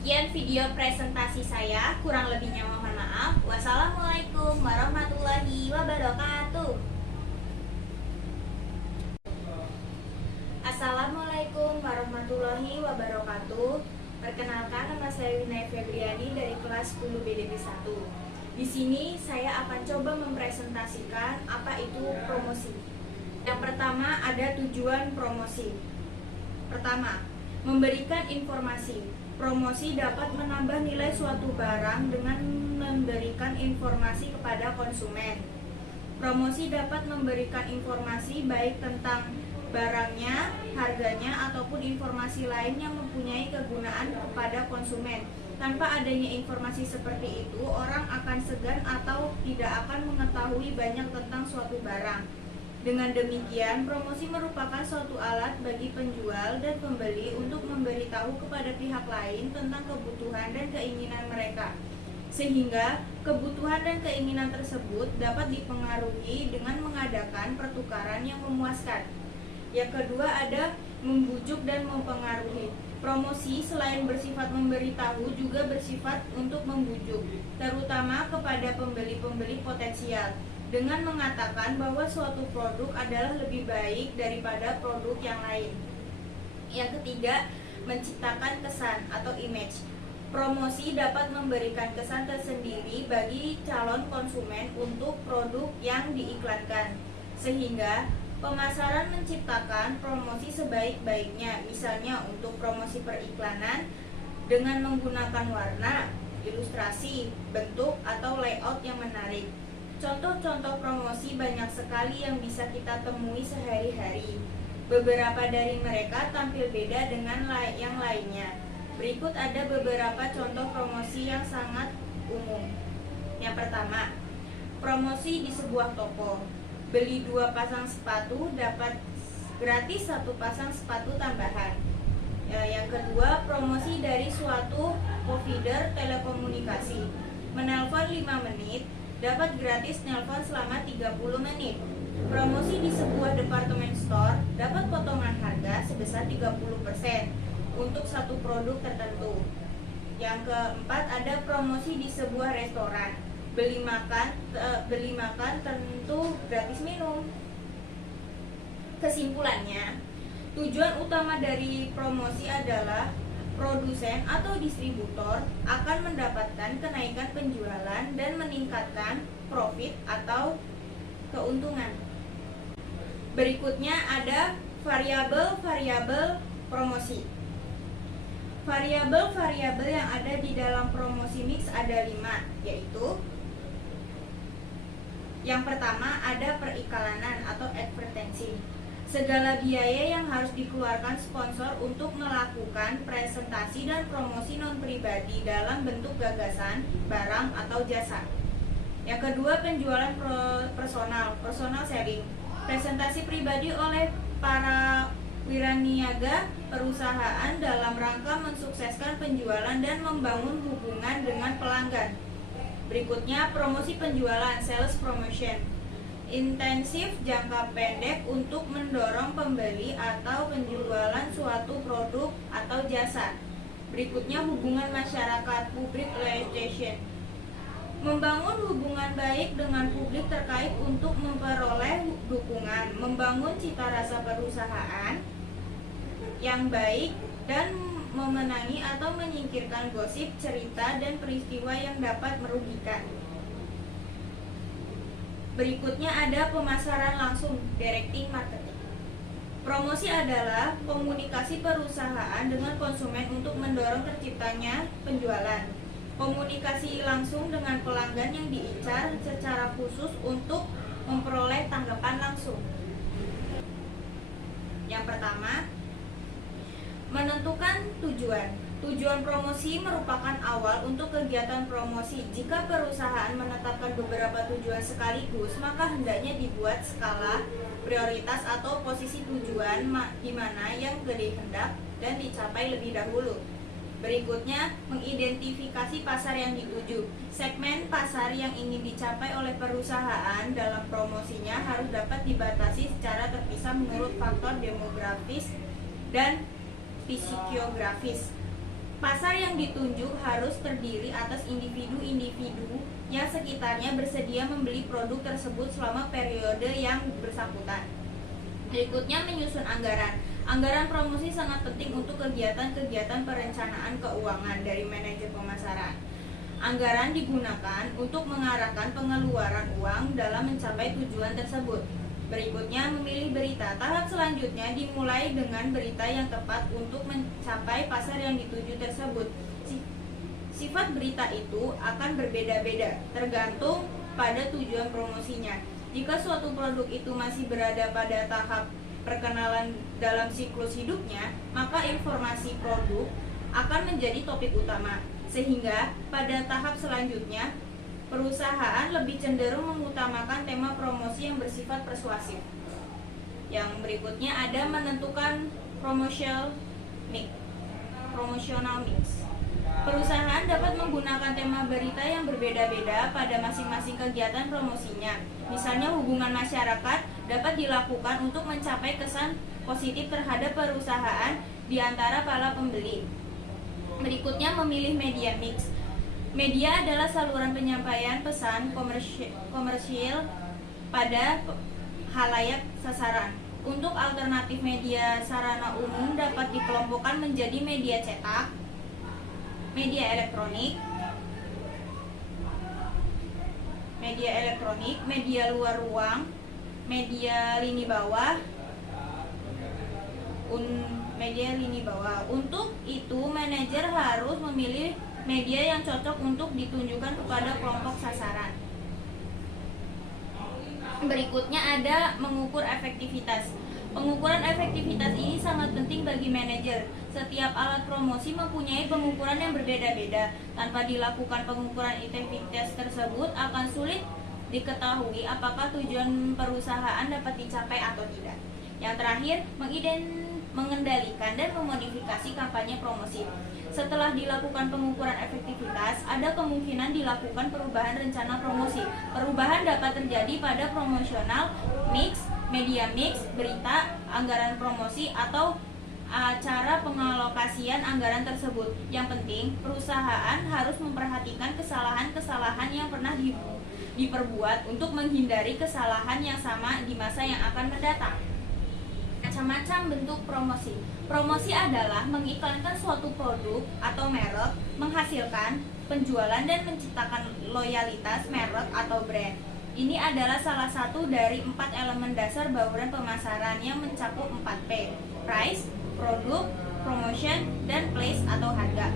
Sekian video presentasi saya, kurang lebihnya mohon maaf. Wassalamualaikum warahmatullahi wabarakatuh. Assalamualaikum warahmatullahi wabarakatuh. Perkenalkan, nama saya Winay Febriani dari kelas 10 BDB 1. Di sini saya akan coba mempresentasikan apa itu promosi. Yang pertama ada tujuan promosi. Pertama, memberikan informasi. Promosi dapat menambah nilai suatu barang dengan memberikan informasi kepada konsumen. Promosi dapat memberikan informasi baik tentang barangnya, harganya, ataupun informasi lain yang mempunyai kegunaan kepada konsumen. Tanpa adanya informasi seperti itu, orang akan segan atau tidak akan mengetahui banyak tentang suatu barang. Dengan demikian, promosi merupakan suatu alat bagi penjual dan pembeli untuk memberitahu kepada pihak lain tentang kebutuhan dan keinginan mereka, sehingga kebutuhan dan keinginan tersebut dapat dipengaruhi dengan mengadakan pertukaran yang memuaskan. Yang kedua ada membujuk dan mempengaruhi. Promosi selain bersifat memberitahu juga bersifat untuk membujuk, terutama kepada pembeli-pembeli potensial, dengan mengatakan bahwa suatu produk adalah lebih baik daripada produk yang lain. Yang ketiga, menciptakan kesan atau image. Promosi dapat memberikan kesan tersendiri bagi calon konsumen untuk produk yang diiklankan, sehingga pemasaran menciptakan promosi sebaik-baiknya. Misalnya untuk promosi periklanan dengan menggunakan warna, ilustrasi, bentuk, atau layout yang menarik. Contoh-contoh promosi banyak sekali yang bisa kita temui sehari-hari. Beberapa dari mereka tampil beda dengan yang lainnya. Berikut ada beberapa contoh promosi yang sangat umum. Yang pertama, promosi di sebuah toko. Beli 2 pasang sepatu dapat gratis 1 pasang sepatu tambahan. Yang kedua, promosi dari suatu provider telekomunikasi. Menelpon 5 menit dapat gratis nelpon selama 30 menit. Promosi di sebuah departemen store dapat potongan harga sebesar 30% untuk satu produk tertentu. Yang keempat ada promosi di sebuah restoran. Beli makan tentu gratis minum. Kesimpulannya, tujuan utama dari promosi adalah produsen atau distributor akan mendapatkan kenaikan penjualan dan meningkatkan profit atau keuntungan. Berikutnya ada variabel-variabel promosi. Variabel-variabel yang ada di dalam promosi mix ada 5, yaitu yang pertama ada periklanan atau advertising. Segala biaya yang harus dikeluarkan sponsor untuk melakukan presentasi dan promosi non-pribadi dalam bentuk gagasan, barang, atau jasa. Yang kedua, penjualan personal selling. Presentasi pribadi oleh para wiraniaga perusahaan dalam rangka mensukseskan penjualan dan membangun hubungan dengan pelanggan. Berikutnya, promosi penjualan, sales promotion. Intensif jangka pendek untuk mendorong pembeli atau penjualan suatu produk atau jasa. Berikutnya, hubungan masyarakat, public relation. Membangun hubungan baik dengan publik terkait untuk memperoleh dukungan, membangun cita rasa perusahaan yang baik, dan memenangi atau menyingkirkan gosip, cerita, dan peristiwa yang dapat merugikan. Berikutnya ada pemasaran langsung, directing marketing. Promosi adalah komunikasi perusahaan dengan konsumen untuk mendorong terciptanya penjualan. Komunikasi langsung dengan pelanggan yang diincar secara khusus untuk memperoleh tanggapan langsung. Yang pertama, menentukan tujuan. Tujuan promosi merupakan awal untuk kegiatan promosi. Jika perusahaan menetapkan beberapa tujuan sekaligus, maka hendaknya dibuat skala prioritas atau posisi tujuan di mana yang dihendak dan dicapai lebih dahulu. Berikutnya, mengidentifikasi pasar yang dituju. Segmen pasar yang ingin dicapai oleh perusahaan dalam promosinya harus dapat dibatasi secara terpisah menurut faktor demografis dan psikografis. Pasar yang ditunjuk harus terdiri atas individu-individu yang sekitarnya bersedia membeli produk tersebut selama periode yang bersangkutan. Berikutnya, menyusun anggaran. Anggaran promosi sangat penting untuk kegiatan-kegiatan perencanaan keuangan dari manajer pemasaran. Anggaran digunakan untuk mengarahkan pengeluaran uang dalam mencapai tujuan tersebut. Berikutnya, memilih berita. Tahap selanjutnya dimulai dengan berita yang tepat untuk mencapai pasar yang dituju tersebut. Sifat berita itu akan berbeda-beda, tergantung pada tujuan promosinya. Jika suatu produk itu masih berada pada tahap perkenalan dalam siklus hidupnya, maka informasi produk akan menjadi topik utama. Sehingga pada tahap selanjutnya, perusahaan lebih cenderung mengutamakan tema promosi yang bersifat persuasif. Yang berikutnya ada menentukan promotional mix. Perusahaan dapat menggunakan tema berita yang berbeda-beda pada masing-masing kegiatan promosinya. Misalnya, hubungan masyarakat dapat dilakukan untuk mencapai kesan positif terhadap perusahaan di antara para pembeli. Berikutnya, memilih media mix. Media adalah saluran penyampaian pesan komersial pada khalayak sasaran. Untuk alternatif media sarana umum dapat dikelompokkan menjadi media cetak, media elektronik, media luar ruang, media lini bawah. Untuk itu, manajer harus memilih media yang cocok untuk ditunjukkan kepada kelompok sasaran. Berikutnya ada mengukur efektivitas. Pengukuran efektivitas ini sangat penting bagi manajer. Setiap alat promosi mempunyai pengukuran yang berbeda-beda. Tanpa dilakukan pengukuran efektivitas tersebut, akan sulit diketahui apakah tujuan perusahaan dapat dicapai atau tidak. Yang terakhir, mengendalikan dan memodifikasi kampanye promosi. Setelah dilakukan pengukuran efektivitas, ada kemungkinan dilakukan perubahan rencana promosi. Perubahan dapat terjadi pada promosional mix, media mix, berita, anggaran promosi, atau cara pengalokasian anggaran tersebut. Yang penting, perusahaan harus memperhatikan kesalahan-kesalahan yang pernah diperbuat untuk menghindari kesalahan yang sama di masa yang akan mendatang. Macam-macam bentuk promosi. Promosi adalah mengiklankan suatu produk atau merek, menghasilkan penjualan dan menciptakan loyalitas merek atau brand. Ini adalah salah satu dari 4 elemen dasar bauran pemasaran yang mencakup 4P: price, produk, promotion, dan place atau harga.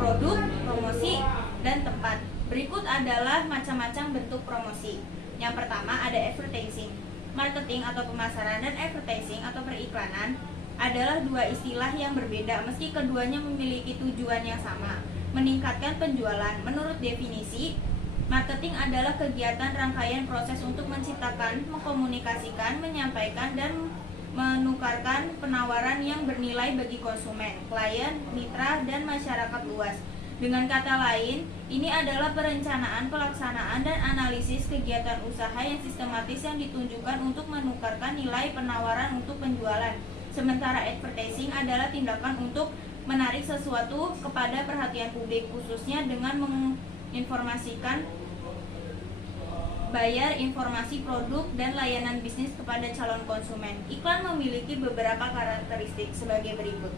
Produk, promosi, dan tempat. Berikut adalah macam-macam bentuk promosi. Yang pertama ada advertising. Marketing atau pemasaran dan advertising atau periklanan adalah dua istilah yang berbeda meski keduanya memiliki tujuan yang sama, meningkatkan penjualan. Menurut definisi, marketing adalah kegiatan rangkaian proses untuk menciptakan, mengkomunikasikan, menyampaikan, dan menukarkan penawaran yang bernilai bagi konsumen, klien, mitra, dan masyarakat luas. Dengan kata lain, ini adalah perencanaan, pelaksanaan, dan analisis kegiatan usaha yang sistematis yang ditunjukkan untuk menukarkan nilai penawaran untuk penjualan. Sementara advertising adalah tindakan untuk menarik sesuatu kepada perhatian publik, khususnya dengan menginformasikan bayar informasi produk dan layanan bisnis kepada calon konsumen. Iklan memiliki beberapa karakteristik sebagai berikut.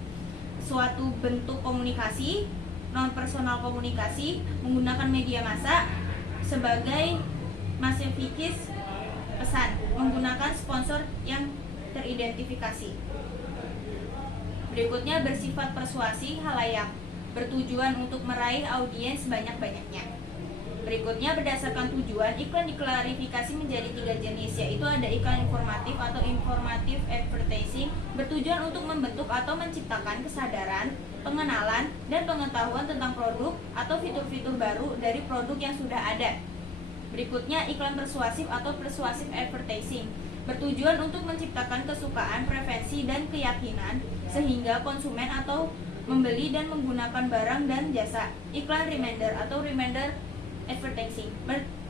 Suatu bentuk komunikasi, non-personal komunikasi, menggunakan media massa sebagai masifikis pesan, menggunakan sponsor yang teridentifikasi. Berikutnya bersifat persuasi khalayak, bertujuan untuk meraih audiens sebanyak-banyaknya. Berikutnya berdasarkan tujuan, iklan diklarifikasi menjadi 3 jenis, yaitu ada iklan informatif atau informative advertising, bertujuan untuk membentuk atau menciptakan kesadaran, pengenalan, dan pengetahuan tentang produk atau fitur-fitur baru dari produk yang sudah ada. Berikutnya iklan persuasif atau persuasive advertising, bertujuan untuk menciptakan kesukaan, preferensi, dan keyakinan sehingga konsumen atau membeli dan menggunakan barang dan jasa. Iklan reminder atau reminder advertising,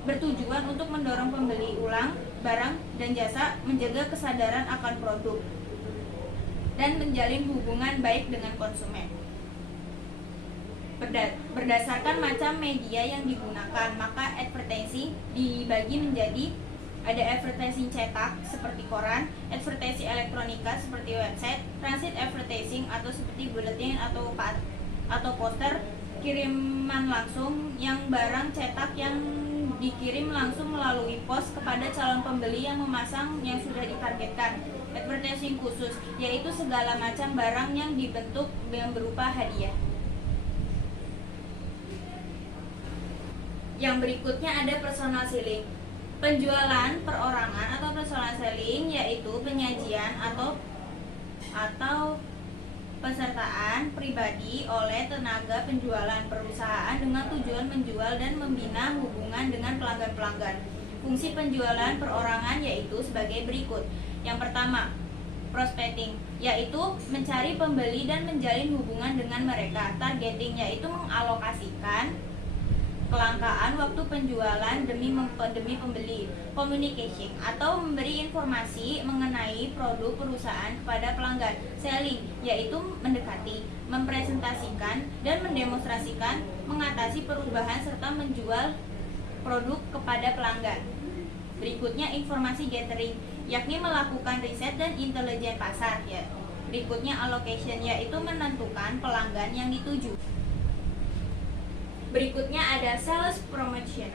bertujuan untuk mendorong pembeli ulang barang dan jasa, menjaga kesadaran akan produk, dan menjalin hubungan baik dengan konsumen. Berdasarkan macam media yang digunakan, maka advertising dibagi menjadi ada advertising cetak seperti koran, advertising elektronika seperti website, transit advertising atau seperti bulletin atau poster, kiriman langsung yang barang cetak yang dikirim langsung melalui pos kepada calon pembeli yang memasang yang sudah ditargetkan. Advertising khusus yaitu segala macam barang yang dibentuk yang berupa hadiah. Yang berikutnya ada personal selling. Penjualan perorangan atau personal selling yaitu penyajian atau pesertaan pribadi oleh tenaga penjualan perusahaan dengan tujuan menjual dan membina hubungan dengan pelanggan-pelanggan. Fungsi penjualan perorangan yaitu sebagai berikut. Yang pertama, prospecting, yaitu mencari pembeli dan menjalin hubungan dengan mereka. Targeting, yaitu mengalokasikan kelangkaan waktu penjualan demi pembeli. Communication, atau memberi informasi mengenai produk perusahaan kepada pelanggan. Selling, yaitu mendekati, mempresentasikan dan mendemonstrasikan, mengatasi perubahan serta menjual produk kepada pelanggan. Berikutnya informasi gathering, yakni melakukan riset dan intelijen pasar ya. Berikutnya allocation, yaitu menentukan pelanggan yang dituju. Berikutnya ada sales promotion.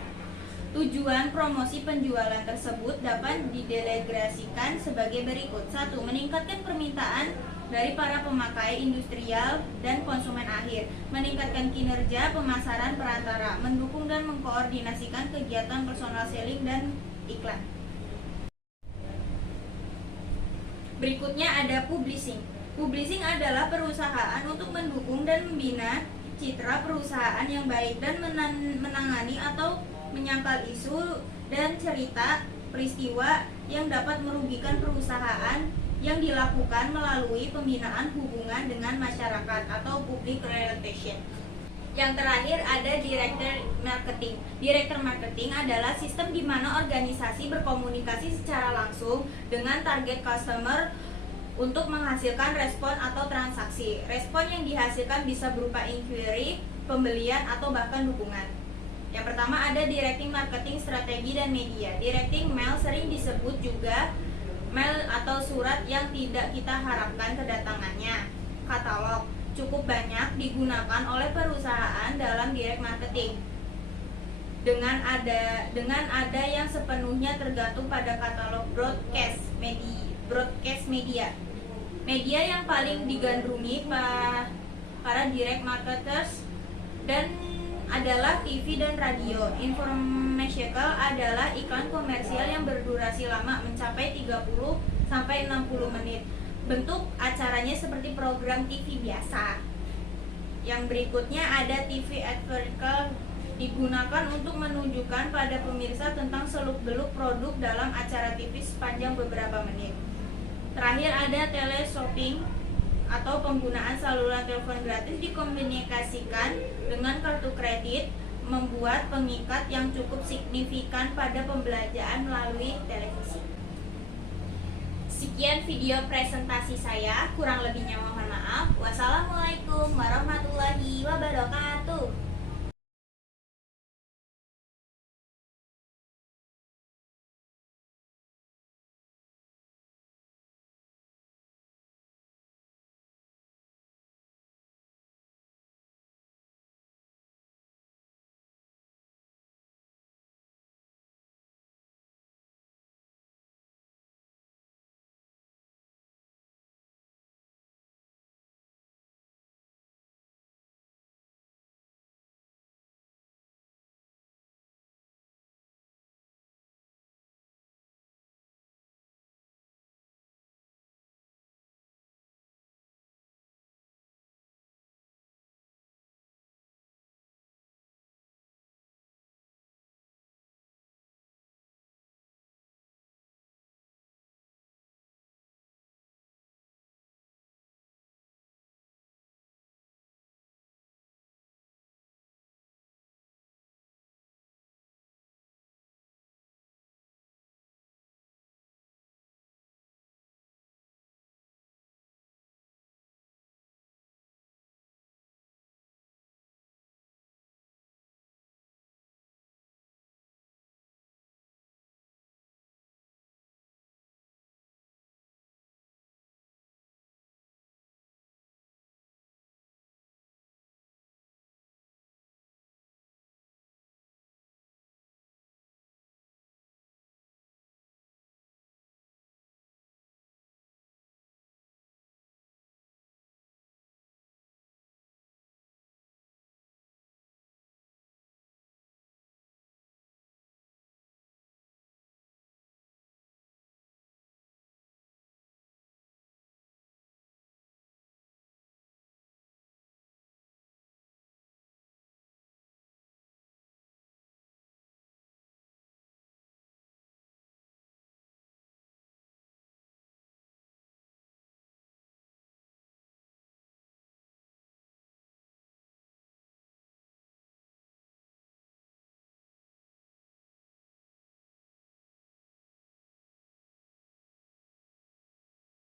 Tujuan promosi penjualan tersebut dapat didelegasikan sebagai berikut. 1. Meningkatkan permintaan dari para pemakai industrial dan konsumen akhir, meningkatkan kinerja pemasaran perantara, mendukung dan mengkoordinasikan kegiatan personal selling dan iklan. Berikutnya ada publishing. Publishing adalah perusahaan untuk mendukung dan membina citra perusahaan yang baik dan menangani atau menyangkal isu dan cerita peristiwa yang dapat merugikan perusahaan yang dilakukan melalui pembinaan hubungan dengan masyarakat atau public relation. Yang terakhir ada director marketing. Director marketing adalah sistem di mana organisasi berkomunikasi secara langsung dengan target customer untuk menghasilkan respon atau transaksi. Respon yang dihasilkan bisa berupa inquiry, pembelian, atau bahkan dukungan. Yang pertama ada directing marketing strategi dan media. Directing mail sering disebut juga mail atau surat yang tidak kita harapkan kedatangannya. Katalog cukup banyak digunakan oleh perusahaan dalam direct marketing. Dengan ada yang sepenuhnya tergantung pada katalog broadcast media. Media yang paling digandrungi para direct marketers dan adalah TV dan radio. Informational adalah iklan komersial yang berdurasi lama mencapai 30 sampai 60 menit. Bentuk acaranya seperti program TV biasa. Yang berikutnya ada TV advertising, digunakan untuk menunjukkan pada pemirsa tentang seluk-beluk produk dalam acara TV sepanjang beberapa menit. Terakhir ada teleshopping atau penggunaan saluran telepon gratis dikomunikasikan dengan kartu kredit, membuat pengikat yang cukup signifikan pada pembelanjaan melalui televisi. Sekian video presentasi saya, kurang lebihnya mohon maaf. Wassalamualaikum